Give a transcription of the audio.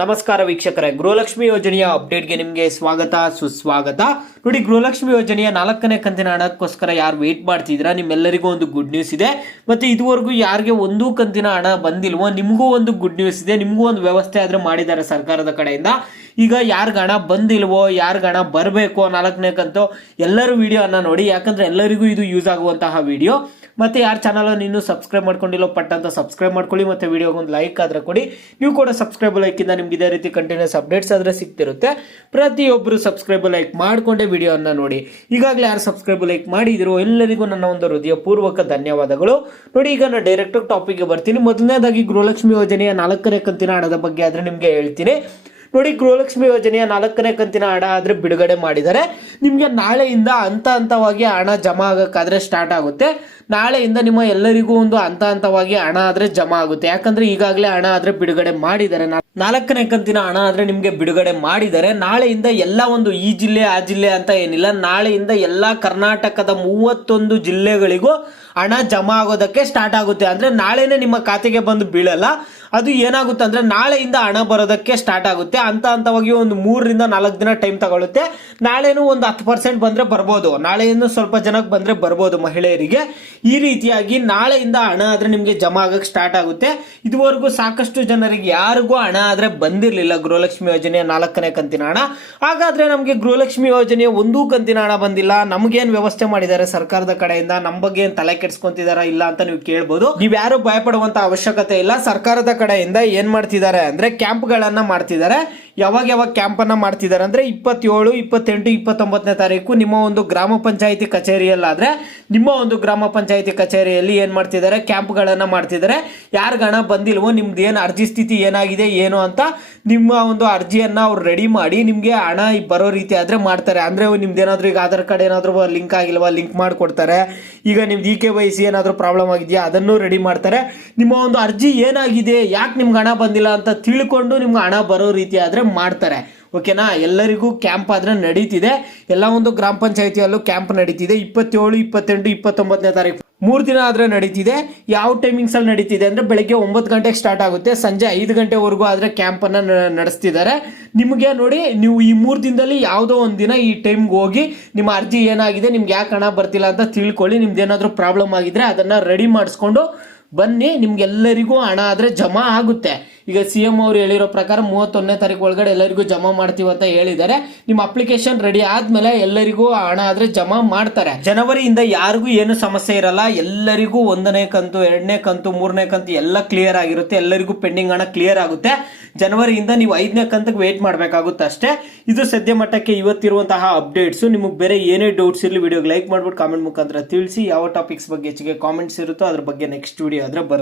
ನಮಸ್ಕಾರ ವೀಕ್ಷಕರೇ. ಗೃಹಲಕ್ಷ್ಮಿ ಯೋಜನೆಯ ಅಪ್ಡೇಟ್ಗೆ ನಿಮಗೆ ಸ್ವಾಗತ, ಸುಸ್ವಾಗತ. ನೋಡಿ, ಗೃಹಲಕ್ಷ್ಮಿ ಯೋಜನೆಯ ನಾಲ್ಕನೇ ಕಂತಿನ ಹಣಕ್ಕೋಸ್ಕರ ಯಾರು ವೇಟ್ ಮಾಡ್ತಿದ್ದೀರಾ? ನಿಮ್ಮೆಲ್ಲರಿಗೂ ಒಂದು ಗುಡ್ ನ್ಯೂಸ್ ಇದೆ. ಮತ್ತೆ ಇದುವರೆಗೂ ಯಾರಿಗೆ ಒಂದೂ ಕಂತಿನ ಹಣ ಬಂದಿಲ್ವೋ, ನಿಮಗೂ ಒಂದು ಗುಡ್ ನ್ಯೂಸ್ ಇದೆ. ನಿಮಗೂ ಒಂದು ವ್ಯವಸ್ಥೆ ಆದರೂ ಮಾಡಿದ್ದಾರೆ ಸರ್ಕಾರದ ಕಡೆಯಿಂದ. ಈಗ ಯಾರಿಗ ಹಣ ಬಂದಿಲ್ವೋ, ಯಾರಿಗ ಹಣ ಬರಬೇಕು ನಾಲ್ಕನೇ ಕಂತು ಎಲ್ಲರೂ ವಿಡಿಯೋನ ನೋಡಿ. ಯಾಕಂದ್ರೆ ಎಲ್ಲರಿಗೂ ಇದು ಯೂಸ್ ಆಗುವಂತಹ ವಿಡಿಯೋ ಮತ್ತೆ ಯಾರು ಚಾನಲನ್ನು ಇನ್ನೂ ಸಬ್ಸ್ಕ್ರೈಬ್ ಮಾಡ್ಕೊಂಡಿಲ್ಲೋ, ಪಟ್ ಅಂತ ಸಬ್ಸ್ಕ್ರೈಬ್ ಮಾಡ್ಕೊಳ್ಳಿ ಮತ್ತೆ ವಿಡಿಯೋಗೆ ಒಂದು ಲೈಕ್ ಆದರೆ ಕೊಡಿ. ನೀವು ಕೂಡ ಸಬ್ಸ್ಕ್ರೈಬ್ ಲೈಕ್ ಇಂದ ನಿಮ್ಗೆ ಇದೇ ರೀತಿ ಕಂಟಿನ್ಯೂಸ್ ಅಪ್ಡೇಟ್ಸ್ ಆದ್ರೆ ಸಿಗ್ತಿರುತ್ತೆ. ಪ್ರತಿಯೊಬ್ಬರು ಸಬ್ಸ್ಕ್ರೈಬ್ ಲೈಕ್ ಮಾಡಿಕೊಂಡೇ ವಿಡಿಯೋನ ನೋಡಿ. ಈಗಾಗಲೇ ಯಾರು ಸಬ್ಸ್ಕ್ರೈಬ್ ಲೈಕ್ ಮಾಡಿದಿರೋ ಎಲ್ಲರಿಗೂ ನನ್ನ ಒಂದು ಹೃದಯಪೂರ್ವಕ ಧನ್ಯವಾದಗಳು. ನೋಡಿ, ಈಗ ನಾನು ಡೈರೆಕ್ಟ್ ಟಾಪಿಕ್ಗೆ ಬರ್ತೀನಿ. ಮೊದಲನೇದಾಗಿ ಗೃಹಲಕ್ಷ್ಮಿ ಯೋಜನೆಯ ನಾಲ್ಕನೇ ಕಂತಿನ ಹಣದ ಬಗ್ಗೆ ಆದ್ರೆ ನಿಮಗೆ ಹೇಳ್ತೀನಿ. ನೋಡಿ, ಗೃಹಲಕ್ಷ್ಮಿ ಯೋಜನೆಯ ನಾಲ್ಕನೇ ಕಂತಿನ ಹಣ ಆದ್ರೆ ಬಿಡುಗಡೆ ಮಾಡಿದ್ದಾರೆ. ನಿಮಗೆ ನಾಳೆಯಿಂದ ಹಂತ ಹಂತವಾಗಿ ಹಣ ಜಮಾ ಆಗಕ್ಕಾದ್ರೆ ಸ್ಟಾರ್ಟ್ ಆಗುತ್ತೆ. ನಾಳೆಯಿಂದ ನಿಮ್ಮ ಎಲ್ಲರಿಗೂ ಒಂದು ಹಂತ ಹಂತವಾಗಿ ಹಣ ಆದ್ರೆ ಜಮಾ ಆಗುತ್ತೆ. ಯಾಕಂದ್ರೆ ಈಗಾಗಲೇ ಹಣ ಆದ್ರೆ ಬಿಡುಗಡೆ ಮಾಡಿದ್ದಾರೆ. ನಾಲ್ಕನೇ ಕಂತಿನ ಹಣ ಆದ್ರೆ ನಿಮಗೆ ಬಿಡುಗಡೆ ಮಾಡಿದ್ದಾರೆ. ನಾಳೆಯಿಂದ ಎಲ್ಲ ಒಂದು ಈ ಜಿಲ್ಲೆ, ಆ ಜಿಲ್ಲೆ ಅಂತ ಏನಿಲ್ಲ. ನಾಳೆಯಿಂದ ಎಲ್ಲ ಕರ್ನಾಟಕದ ಮೂವತ್ತೊಂದು ಜಿಲ್ಲೆಗಳಿಗೂ ಹಣ ಜಮಾ ಆಗೋದಕ್ಕೆ ಸ್ಟಾರ್ಟ್ ಆಗುತ್ತೆ. ಅಂದ್ರೆ ನಾಳೆನೇ ನಿಮ್ಮ ಖಾತೆಗೆ ಬಂದು ಬೀಳಲ್ಲ. ಅದು ಏನಾಗುತ್ತೆ ಅಂದ್ರೆ ನಾಳೆಯಿಂದ ಹಣ ಬರೋದಕ್ಕೆ ಸ್ಟಾರ್ಟ್ ಆಗುತ್ತೆ. ಹಂತ ಹಂತವಾಗಿ ಒಂದು ಮೂರರಿಂದ ನಾಲ್ಕು ದಿನ ಟೈಮ್ ತಗೊಳುತ್ತೆ. ನಾಳೆನೂ ಒಂದು ಹತ್ತು ಪರ್ಸೆಂಟ್ ಬಂದ್ರೆ ಬರ್ಬೋದು. ನಾಳೆಯನ್ನು ಸ್ವಲ್ಪ ಜನಕ್ಕೆ ಬಂದ್ರೆ ಬರ್ಬೋದು ಮಹಿಳೆಯರಿಗೆ. ಈ ರೀತಿಯಾಗಿ ನಾಳೆಯಿಂದ ಹಣ ಆದ್ರೆ ನಿಮ್ಗೆ ಜಮಾ ಆಗಕ್ಕೆ ಸ್ಟಾರ್ಟ್ ಆಗುತ್ತೆ. ಇದುವರೆಗೂ ಸಾಕಷ್ಟು ಜನರಿಗೆ ಯಾರಿಗೂ ಹಣ ಆದ್ರೆ ಬಂದಿರಲಿಲ್ಲ. ಗೃಹಲಕ್ಷ್ಮಿ ಯೋಜನೆಯ ನಾಲ್ಕನೇ ಕಂತಿನ ಹಣ. ಹಾಗಾದ್ರೆ ನಮಗೆ ಗೃಹಲಕ್ಷ್ಮಿ ಯೋಜನೆಯ ಒಂದೂ ಕಂತಿನ ಹಣ ಬಂದಿಲ್ಲ. ನಮಗೇನ್ ವ್ಯವಸ್ಥೆ ಮಾಡಿದ್ದಾರೆ ಸರ್ಕಾರದ ಕಡೆಯಿಂದ? ನಮ್ಮ ಬಗ್ಗೆ ಏನು ತಲೆ ಕೆಡ್ಸ್ಕೊಂತಿದಾರ ಇಲ್ಲ ಅಂತ ನೀವು ಕೇಳ್ಬೋದು. ನೀವು ಯಾರು ಭಯಪಡುವಂತ ಅವಶ್ಯಕತೆ ಇಲ್ಲ. ಸರ್ಕಾರದ ಕಡೆಯಿಂದ ಏನು ಮಾಡ್ತಿದ್ದಾರೆ ಅಂದ್ರೆ ಕ್ಯಾಂಪ್ ಗಳನ್ನ ಮಾಡ್ತಿದ್ದಾರೆ. ಯಾವಾಗ ಯಾವಾಗ ಕ್ಯಾಂಪ್ ಅನ್ನ ಮಾಡ್ತಿದ್ದಾರೆ ಅಂದ್ರೆ ಇಪ್ಪತ್ತೇಳು, ಇಪ್ಪತ್ತೆಂಟು, ಇಪ್ಪತ್ತೊಂಬತ್ತನೇ ತಾರೀಕು ನಿಮ್ಮ ಒಂದು ಗ್ರಾಮ ಪಂಚಾಯಿತಿ ಕಚೇರಿಯಲ್ಲಾದ್ರೆ ನಿಮ್ಮ ಒಂದು ಗ್ರಾಮ ಪಂಚಾಯಿತಿ ಕಚೇರಿಯಲ್ಲಿ ಏನು ಮಾಡ್ತಿದ್ದಾರೆ? ಕ್ಯಾಂಪ್ ಗಳನ್ನ ಮಾಡ್ತಿದ್ದಾರೆ. ಯಾರ್ಗ ಹಣ ಬಂದಿಲ್ವೋ, ನಿಮ್ದು ಏನು ಅರ್ಜಿ ಸ್ಥಿತಿ ಏನಾಗಿದೆ, ಏನು ಅಂತ ನಿಮ್ಮ ಒಂದು ಅರ್ಜಿಯನ್ನ ಅವ್ರು ರೆಡಿ ಮಾಡಿ ನಿಮಗೆ ಹಣ ಬರೋ ರೀತಿ ಆದ್ರೆ ಮಾಡ್ತಾರೆ. ಅಂದ್ರೆ ನಿಮ್ದು ಏನಾದ್ರು ಈಗ ಆಧಾರ್ ಕಾರ್ಡ್ ಏನಾದರೂ ಲಿಂಕ್ ಆಗಿಲ್ವಾ, ಲಿಂಕ್ ಮಾಡಿಕೊಡ್ತಾರೆ. ಈಗ ನಿಮ್ದು ಇ ಕೆ ವೈ ಸಿ ಏನಾದ್ರು ಪ್ರಾಬ್ಲಮ್ ಆಗಿದೆಯಾ, ಅದನ್ನು ರೆಡಿ ಮಾಡ್ತಾರೆ. ನಿಮ್ಮ ಒಂದು ಅರ್ಜಿ ಏನಾಗಿದೆ ಯಾಕೆ ನಿಮ್ಗೆ ಹಣ ಬಂದಿಲ್ಲ ಅಂತ ತಿಳ್ಕೊಂಡು ನಿಮ್ಗೆ ಹಣ ಬರೋ ರೀತಿ ಆದರೆ ಮಾಡ್ತಾರೆ. ಓಕೆನಾ? ಎಲ್ಲರಿಗೂ ಕ್ಯಾಂಪ್ ಆದರೆ ನಡೀತಿದೆ. ಎಲ್ಲ ಒಂದು ಗ್ರಾಮ ಪಂಚಾಯತಿಯಲ್ಲೂ ಕ್ಯಾಂಪ್ ನಡೀತಿದೆ. ಇಪ್ಪತ್ತೇಳು, ಇಪ್ಪತ್ತೆಂಟು, ಇಪ್ಪತ್ತೊಂಬತ್ತನೇ ತಾರೀಕು ಮೂರು ದಿನ ಆದರೆ ನಡೀತಿದೆ. ಯಾವ ಟೈಮಿಂಗ್ಸಲ್ಲಿ ನಡೀತಿದೆ ಅಂದರೆ ಬೆಳಗ್ಗೆ ಒಂಬತ್ತು ಗಂಟೆಗೆ ಸ್ಟಾರ್ಟ್ ಆಗುತ್ತೆ. ಸಂಜೆ ಐದು ಗಂಟೆವರೆಗೂ ಆದರೆ ಕ್ಯಾಂಪನ್ನು ನಡೆಸ್ತಿದ್ದಾರೆ. ನಿಮಗೆ ನೋಡಿ, ನೀವು ಈ ಮೂರು ದಿನದಲ್ಲಿ ಯಾವುದೋ ಒಂದು ದಿನ ಈ ಟೈಮ್ಗೆ ಹೋಗಿ ನಿಮ್ಮ ಅರ್ಜಿ ಏನಾಗಿದೆ, ನಿಮ್ಗೆ ಯಾಕೆ ಹಣ ಬರ್ತಿಲ್ಲ ಅಂತ ತಿಳ್ಕೊಳ್ಳಿ. ನಿಮ್ದು ಏನಾದರೂ ಪ್ರಾಬ್ಲಮ್ ಆಗಿದ್ರೆ ಅದನ್ನು ರೆಡಿ ಮಾಡಿಸ್ಕೊಂಡು ಬನ್ನಿ, ನಿಮ್ಗೆಲ್ಲರಿಗೂ ಹಣ ಆದ್ರೆ ಜಮಾ ಆಗುತ್ತೆ. ಈಗ ಸಿ ಎಂ ಅವರು ಹೇಳಿರೋ ಪ್ರಕಾರ ಮೂವತ್ತೊಂದನೇ ತಾರೀಕು ಒಳಗಡೆ ಎಲ್ಲರಿಗೂ ಜಮಾ ಮಾಡ್ತೀವಿ ಅಂತ ಹೇಳಿದ್ದಾರೆ. ನಿಮ್ಮ ಅಪ್ಲಿಕೇಶನ್ ರೆಡಿ ಆದ್ಮೇಲೆ ಎಲ್ಲರಿಗೂ ಹಣ ಆದ್ರೆ ಜಮಾ ಮಾಡ್ತಾರೆ. ಜನವರಿಯಿಂದ ಯಾರಿಗೂ ಏನು ಸಮಸ್ಯೆ ಇರಲ್ಲ, ಎಲ್ಲರಿಗೂ ಒಂದನೇ ಕಂತು, ಎರಡನೇ ಕಂತು, ಮೂರನೇ ಕಂತು ಎಲ್ಲ ಕ್ಲಿಯರ್ ಆಗಿರುತ್ತೆ. ಎಲ್ಲರಿಗೂ ಪೆಂಡಿಂಗ್ ಹಣ ಕ್ಲಿಯರ್ ಆಗುತ್ತೆ. ಜನವರಿಯಿಂದ ನೀವು ಐದನೇ ಕಂತಕ್ಕೆ ವೇಟ್ ಮಾಡಬೇಕಾಗುತ್ತೆ ಅಷ್ಟೇ. ಇದು ಸದ್ಯ ಮಟ್ಟಕ್ಕೆ ಇವತ್ತಿರುವಂತಹ ಅಪ್ಡೇಟ್ಸ್ ನಿಮಗೆ ಬೇರೆ ಏನೇ ಡೌಟ್ಸ್ ಇರಲಿ ವಿಡಿಯೋಗೆ ಲೈಕ್ ಮಾಡ್ಬಿಟ್ಟು ಕಾಮೆಂಟ್ ಮುಖಾಂತರ ತಿಳಿಸಿ. ಯಾವ ಟಾಪಿಕ್ಸ್ ಬಗ್ಗೆ ಹೆಚ್ಚಿಗೆ ಕಾಮೆಂಟ್ಸ್ ಇರುತ್ತೋ ಅದ್ರ ಬಗ್ಗೆ ನೆಕ್ಸ್ಟ್ ವಿಡಿಯೋ ಆದ್ರೆ ಬರುತ್ತೆ